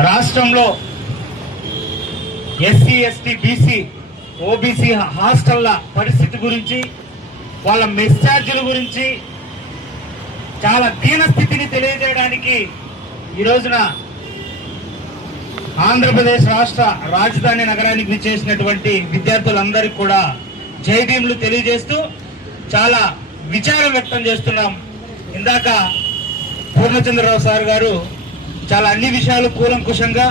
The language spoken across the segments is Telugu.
రాష్ట్రంలో ఎస్సీ ఎస్టీ బీసీ ఓబీసీ హాస్టళ్ల పరిస్థితి గురించి, వాళ్ళ మెస్ ఛార్జీల గురించి చాలా దీనస్థితిని తెలియజేయడానికి ఈ రోజున ఆంధ్రప్రదేశ్ రాష్ట్ర రాజధాని నగరానికి విచ్చేసినటువంటి విద్యార్థులందరికీ కూడా జై భీములు తెలియజేస్తూ చాలా విచారం వ్యక్తం చేస్తున్నాం. ఇందాక పూర్ణచంద్రరావు సార్ గారు చాలా అన్ని విషయాలు కూలంకుషంగా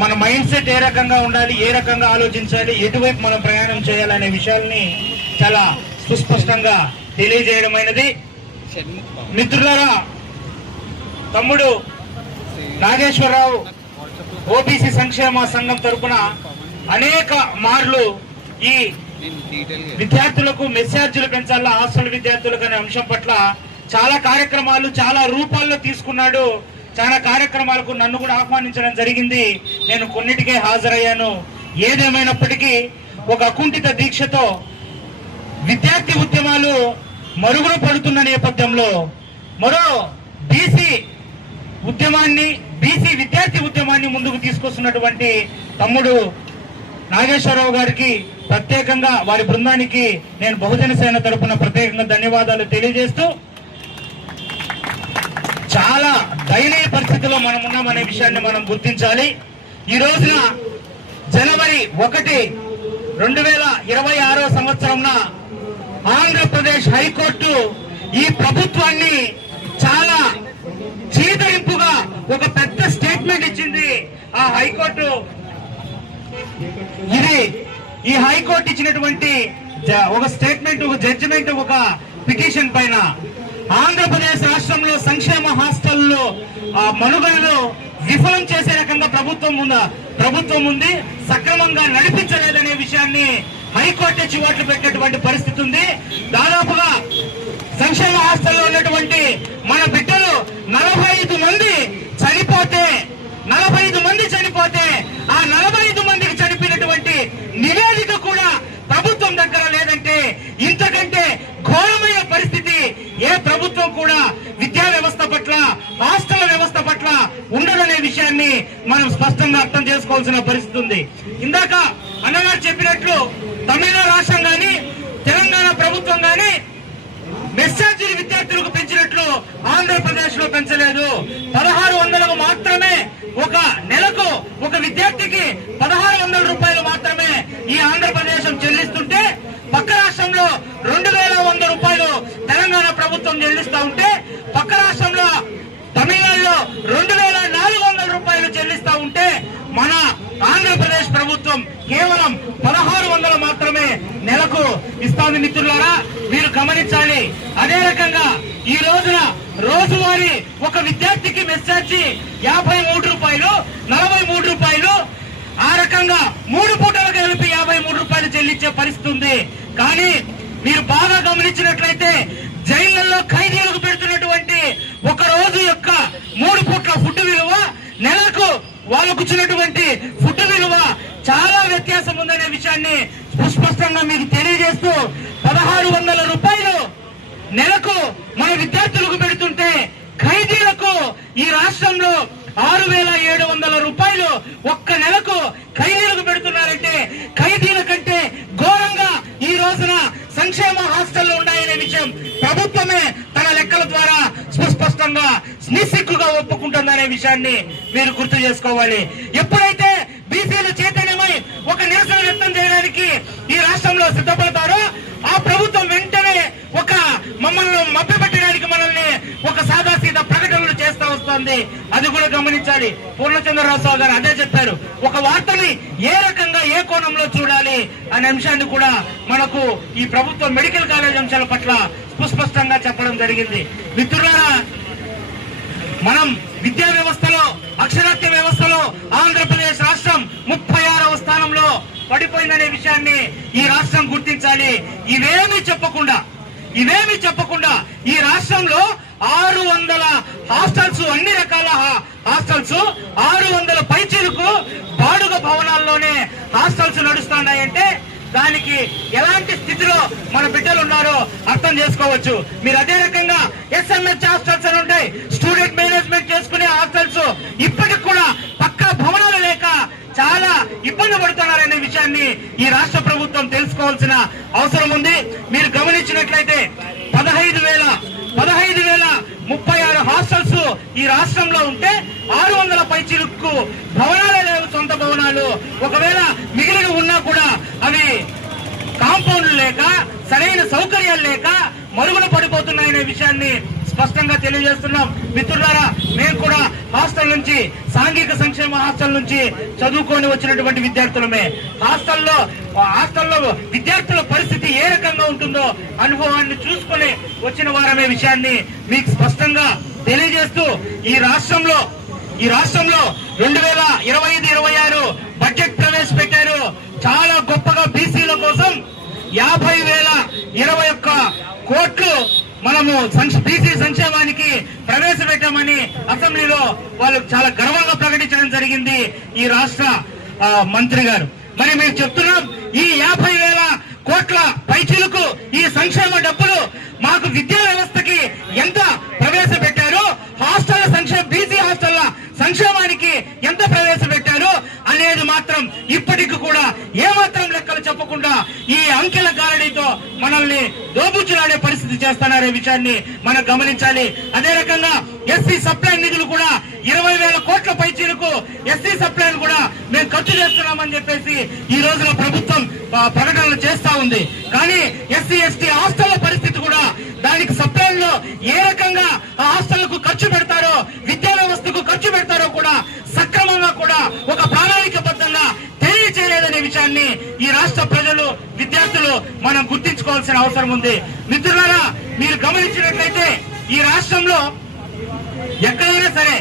మన మైండ్ సెట్ ఏ రకంగా ఉండాలి, ఏ రకంగా ఆలోచించాలి, ఎటువైపు మనం ప్రయాణం చేయాలనే విషయాల్ని చాలా సుస్పష్టంగా తెలియజేయడమైనది. మిత్రులారా, తమ్ముడు నాగేశ్వరరావు ఓబీసీ సంక్షేమ సంఘం తరఫున అనేక మార్లు ఈ విద్యార్థులకు మెస్ ఛార్జీలు పెంచాలా, హాస్టల్ విద్యార్థులకు అనే అంశం పట్ల చాలా కార్యక్రమాలు చాలా రూపాల్లో తీసుకున్నాడు. చాలా కార్యక్రమాలకు నన్ను కూడా ఆహ్వానించడం జరిగింది. నేను కొన్నిటికే హాజరయ్యాను. ఏదేమైనప్పటికీ ఒక అకుంఠిత దీక్షతో విద్యార్థి ఉద్యమాలు మరుగున పడుతున్న నేపథ్యంలో మరో బీసీ విద్యార్థి ఉద్యమాన్ని ముందుకు తీసుకొస్తున్నటువంటి తమ్ముడు నాగేశ్వరరావు గారికి ప్రత్యేకంగా, వారి బృందానికి నేను బహుజన సేన తరపున ప్రత్యేకంగా ధన్యవాదాలు తెలియజేస్తూ, చాలా దయనీయ పరిస్థితిలో మనం ఉన్నామనే విషయాన్ని మనం గుర్తించాలి. ఈ రోజున జనవరి 1, 2026 సంవత్సరంన ఆంధ్రప్రదేశ్ హైకోర్టు ఈ ప్రభుత్వాన్ని చాలా చీదరింపుగా ఒక పెద్ద స్టేట్మెంట్ ఇచ్చింది. ఆ హైకోర్టు ఈ హైకోర్టు ఇచ్చినటువంటి ఒక స్టేట్మెంట్, ఒక జడ్జిమెంట్, ఒక పిటిషన్ పైన ఆంధ్రప్రదేశ్ రాష్ట్రంలో సంక్షేమ హాస్టల్లో మనుగడలో విఫలం చేసే రకంగా ప్రభుత్వం ఉంది, సక్రమంగా నడిపించలేదనే విషయాన్ని హైకోర్టు చివాట్లు పెట్టినటువంటి పరిస్థితి ఉంది. దాదాపుగా సంక్షేమ హాస్టల్లో ఉన్నటువంటి మన బిడ్డలు 45 మంది చనిపోతే ఆ 45 మందికి చనిపోయినటువంటి నివేదిక కూడా ప్రభుత్వం దగ్గర లేదంటే ఇంతకంటే ఘోరమైన పరిస్థితి ఏ ప్రభుత్వం కూడా విద్యా వ్యవస్థ పట్ల, హాస్టల్ వ్యవస్థ పట్ల ఉండదనే విషయాన్ని మనం స్పష్టంగా అర్థం చేసుకోవాల్సిన పరిస్థితి ఉంది. ఇందాక అన్నగారు చెప్పినట్లు తమిళనాడు రాష్ట్రం గాని తెలంగాణ ప్రభుత్వం గాని మెస్ ఛార్జీలు విద్యార్థులకు పెంచినట్లు ఆంధ్రప్రదేశ్ లో పెంచలేదు. 1600 మాత్రమే, ఒక నెలకు ఒక విద్యార్థికి 1600 రూపాయలు మాత్రమే ఈ ఆంధ్రప్రదేశ్ చెల్లిస్తుంటే, పక్క రాష్ట్రంలో 2100 రూపాయలు తెలంగాణ ప్రభుత్వం చెల్లిస్తా ఉంటే, పక్క రాష్ట్రంలో తమిళనాడులో 2400 రూపాయలు చెల్లిస్తా ఉంటే, మన ఆంధ్రప్రదేశ్ ప్రభుత్వం కేవలం 1600 మాత్రమే నెలకు ఇస్తాంది. మిత్రులారా, మీరు గమనించాలి. అదే రకంగా ఈ రోజున రోజువారీ ఒక విద్యార్థికి మెస్ ఛార్జీ 53 రూపాయలు, 43 రూపాయలు, ఆ రకంగా 3 పూటలకు కలిపి 53 రూపాయలు చెల్లించే పరిస్థితి ఉంది. కానీ మీరు బాగా గమనించినట్లయితే జైళ్లలో ఖైదీలకు పెడుతున్నటువంటి ఒక రోజు యొక్క 3 పూట్ల ఫుడ్ విలువ, నెలకు వాళ్ళకు ఇచ్చినటువంటి ఫుడ్ విలువ చాలా వ్యత్యాసం ఉందనే విషయాన్ని సుస్పష్టంగా మీకు తెలియజేస్తూ, 1600 రూపాయలు నెలకు మన విద్యార్థులకు పెడుతుంటే, ఖైదీలకు ఈ రాష్ట్రంలో 6700 రూపాయలు ఒక్క నెలకు ఖైదీలకు పెడుతున్నారంటే, ఖైదీల కంటే ఘోరంగా ఈ రోజున సంక్షేమ హాస్టల్లో ఉన్నాయనే విషయం ప్రభుత్వమే తన లెక్కల ద్వారా సుస్పష్టంగా నిస్సిగ్గుగా ఒప్పుకుంటుందనే విషయాన్ని మీరు గుర్తు చేసుకోవాలి. ఎప్పుడైతే బీసీలు చైతన్యమై ఒక నిరసన వ్యక్తం చేయడానికి ఈ రాష్ట్రంలో సిద్ధపడతారో, ఆ ప్రభుత్వం వెంటనే మమ్మల్ని మభ్యపెట్టడానికి మనల్ని ఒక సాదాసీదా ప్రకటనలు చేస్తూ వస్తుంది. అది కూడా గమనించాలి. పూర్ణచంద్రరావు సార్ గారు అదే చెప్పారు. ఒక వార్తని ఏ రకంగా, ఏ కోణంలో చూడాలి అనే అంశాన్ని కూడా మనకు ఈ ప్రభుత్వ మెడికల్ కాలేజ్ అంశాల పట్ల సుస్పష్టంగా చెప్పడం జరిగింది. మిత్రులారా, మనం విద్యా వ్యవస్థలో, అక్షరాస్యత వ్యవస్థలో ఆంధ్రప్రదేశ్ రాష్ట్రం 36వ స్థానంలో పడిపోయిందనే విషయాన్ని ఈ రాష్ట్రం గుర్తించాలి. ఇవేమీ చెప్పకుండా ఈ రాష్ట్రంలో 600 హాస్టల్స్, అన్ని రకాల హాస్టల్స్, 600 పైచీలకు బాడుగ భవనాల్లోనే హాస్టల్స్ నడుస్తున్నాయంటే దానికి ఎలాంటి స్థితిలో మన బిడ్డలు ఉన్నారో అర్థం చేసుకోవచ్చు. మీరు అదే రకంగా ఎస్ఎంహెచ్ హాస్టల్స్ అని ఉంటాయి, స్టూడెంట్ మేనేజ్మెంట్ చేసుకునే హాస్టల్స్ ఇప్పటికి కూడా విషయాన్ని ఈ రాష్ట్ర ప్రభుత్వం తెలుసుకోవాల్సిన అవసరం ఉంది. మీరు గమనించినట్లయితే 15,036 హాస్టల్స్ ఈ రాష్ట్రంలో ఉంటే 600 పైచిలుకు భవనాలే లేవు, సొంత భవనాలు. ఒకవేళ మిగిలిన ఉన్నా కూడా అవి కాంపౌండ్లు లేక, సరైన సౌకర్యాలు లేక మరుగున పడిపోతున్నాయనే విషయాన్ని స్పష్టంగా తెలియజేస్తున్నాం. మిత్రులారా, మేము కూడా హాస్టల్ నుంచి, సాంఘిక సంక్షేమ హాస్టల్ నుంచి చదువుకొని వచ్చినటువంటి విద్యార్థులమే. హాస్టల్లో విద్యార్థుల పరిస్థితి ఏ రకంగా ఉంటుందో అనుభవాన్ని చూసుకొని వచ్చిన వారమే విషయాన్ని మీకు స్పష్టంగా తెలియజేస్తూ ఈ రాష్ట్రంలో 2025-26 బడ్జెట్ ప్రవేశపెట్టారు. చాలా గొప్పగా బీసీల కోసం 50,021 కోట్లు మనము బీసీ సంక్షేమానికి ప్రవేశపెట్టామని అసెంబ్లీలో వాళ్ళు చాలా గర్వంగా ప్రకటించడం జరిగింది ఈ రాష్ట్ర మంత్రి గారు. మరి మేము చెప్తున్నాం, ఈ 50,000 కోట్ల పైచిలకు ఈ సంక్షేమ డబ్బులు మాకు విద్యా వ్యవస్థకి ఎంత ప్రవేశపెట్టారు, బీసీ హాస్టళ్ల సంక్షేమానికి ఎంత ప్రవేశపెట్టారు అనేది మాత్రం ఇప్పటికి కూడా ఏమాత్రం లెక్కలు చెప్పకుండా ఈ అంకెల గారడీతో మనల్ని దోబుచ్చులాడే పరిస్థితి చేస్తున్నారే విషయాన్ని మనం గమనించాలి. అదే రకంగా ఎస్సీ సప్లై నిధులు కూడా 20,000 కోట్ల పైచీలకు ఎస్సీ సప్లైలు కూడా మేము ఖర్చు చేస్తున్నామని చెప్పేసి ఈ రోజున ప్రభుత్వం ప్రకటనలు చేస్తా ఉంది. కానీ ఎస్సీ ఎస్టీ హాస్టళ్ల పరిస్థితి కూడా, దానికి సప్లైల్లో ఏ రకంగా ఆ హాస్టళ్లకు ఖర్చు పెడతారో, విద్యా వ్యవస్థకు ఖర్చు పెడతారో కూడా సక్రమంగా కూడా ఒక ప్రణాళికబద్ధంగా తెలియచేయలేదనే విషయాన్ని ఈ రాష్ట్ర ప్రజలు, విద్యార్థులు మనం గుర్తించుకోవాల్సిన అవసరం ఉంది. మిత్రులారా, మీరు గమనించినట్లయితే ఈ రాష్ట్రంలో ఎక్కడైనా సరే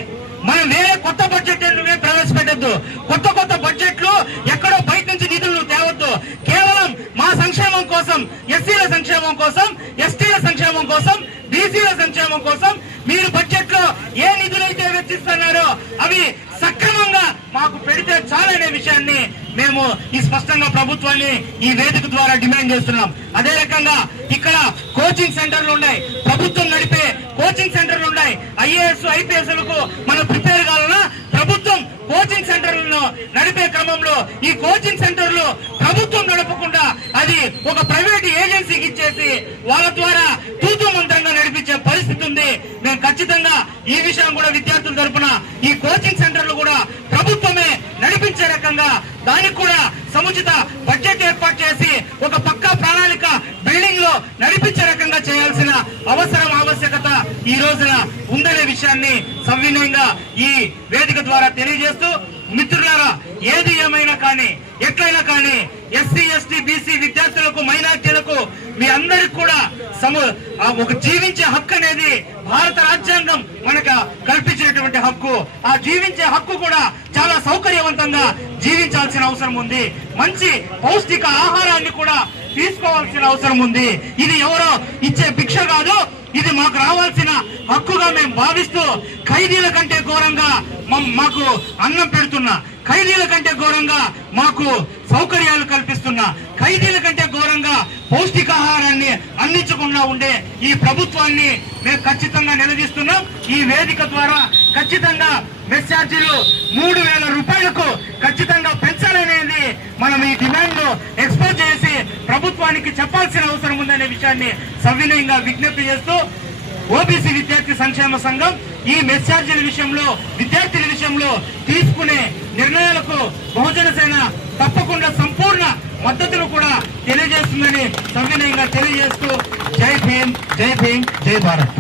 మనం వేరే కొత్త బడ్జెట్ నువ్వే ప్రవేశపెట్టద్దు. కొత్త బడ్జెట్లు ఎక్కడో బయట నుంచి నిధులు తేవద్దు. కేవలం మా సంక్షేమం కోసం, ఎస్సీల సంక్షేమం కోసం, ఎస్టీల సంక్షేమం కోసం, బీసీల సంక్షేమం కోసం మీరు బడ్జెట్ లో ఏ నిధులైతే వెచ్చిస్తున్నారో అవి సక్రమంగా మాకు పెడితే చాలనే విషయాన్ని మేము ఈ స్పష్టంగా ప్రభుత్వాన్ని ఈ వేదిక ద్వారా డిమాండ్ చేస్తున్నాం. అదే రకంగా ఇక్కడ కోచింగ్ సెంటర్లు ఉన్నాయి, ప్రభుత్వం నడిపే కోచింగ్ సెంటర్లు ఉన్నాయి. ఐఏఎస్ ఐపీఎస్ లకు మనం ప్రిపేర్ కావాలన్నా ప్రభుత్వం కోచింగ్ సెంటర్లను నడిపే క్రమంలో ఈ కోచింగ్ సెంటర్లు ప్రభుత్వం నడపకుండా అది ఒక ప్రైవేట్ ఏజెన్సీకి ఇచ్చేసి వాళ్ళ ద్వారా తూతూ మంత్రంగా నడిపించే పరిస్థితి ఉంది. మేము ఖచ్చితంగా ఈ విషయం కూడా విద్యార్థుల తరఫున ఈ కోచింగ్ సెంటర్లు కూడా ప్రభుత్వమే నడిపించే రకంగా దానికి కూడా సముచిత బడ్జెట్ ఏర్పాటు చేసి ఒక పక్కా ప్రణాళిక బిల్డింగ్ లో నడిపించే రకంగా చేయాల్సిన ఆవశ్యకత ఈ రోజున ఉందనే విషయాన్ని సవినయంగా ఈ వేదిక ద్వారా తెలియజేస్తూ, మిత్రులారా, ఏది ఏమైనా కానీ, ఎట్లయినా కానీ ఎస్సీ ఎస్టీ బీసీ విద్యార్థులకు, మైనార్టీలకు మీ అందరికి కూడా ఒక జీవించే హక్కు అనేది భారత రాజ్యాంగం మనకు కల్పించినటువంటి హక్కు. ఆ జీవించే హక్కు కూడా చాలా సౌకర్యవంతంగా జీవించాల్సిన అవసరం ఉంది. మంచి పౌష్టిక ఆహారాన్ని కూడా తీసుకోవాల్సిన అవసరం ఉంది. ఇది ఎవరో ఇచ్చే భిక్ష కాదు, ఇది మాకు రావాల్సిన హక్కుగా మేము భావిస్తూ, ఖైదీల కంటే ఘోరంగా మాకు అన్నం పెడుతున్నా, ఖైదీల కంటే ఘోరంగా మాకు సౌకర్యాలు కల్పిస్తున్నా, ఖైదీల కంటే ఘోరంగా పౌష్టికాహారాన్ని అందించకుండా ఉండే ఈ ప్రభుత్వాన్ని మేము ఖచ్చితంగా నిలదీస్తున్నాం. ఈ వేదిక ద్వారా ఖచ్చితంగా మెస్ ఛార్జీలు 3,000 రూపాయలకు ఖచ్చితంగా పెంచాలనేది మనం ఈ డిమాండ్ ఎక్స్పోజ్ చేసి ప్రభుత్వానికి చెప్పాల్సిన అవసరం ఉందనే విషయాన్ని సవినయంగా విజ్ఞప్తి చేస్తూ, ఓబీసీ విద్యార్థి సంక్షేమ సంఘం ఈ మెస్ ఛార్జీల విషయంలో, విద్యార్థుల విషయంలో తీసుకునే నిర్ణయాలకు బహుజన సేన తప్పకుండా సంపూర్ణ మద్దతును కూడా తెలియజేస్తుందని సవినయంగా తెలియజేస్తూ, జై భీమ్, జై భీమ్, జై భారత్.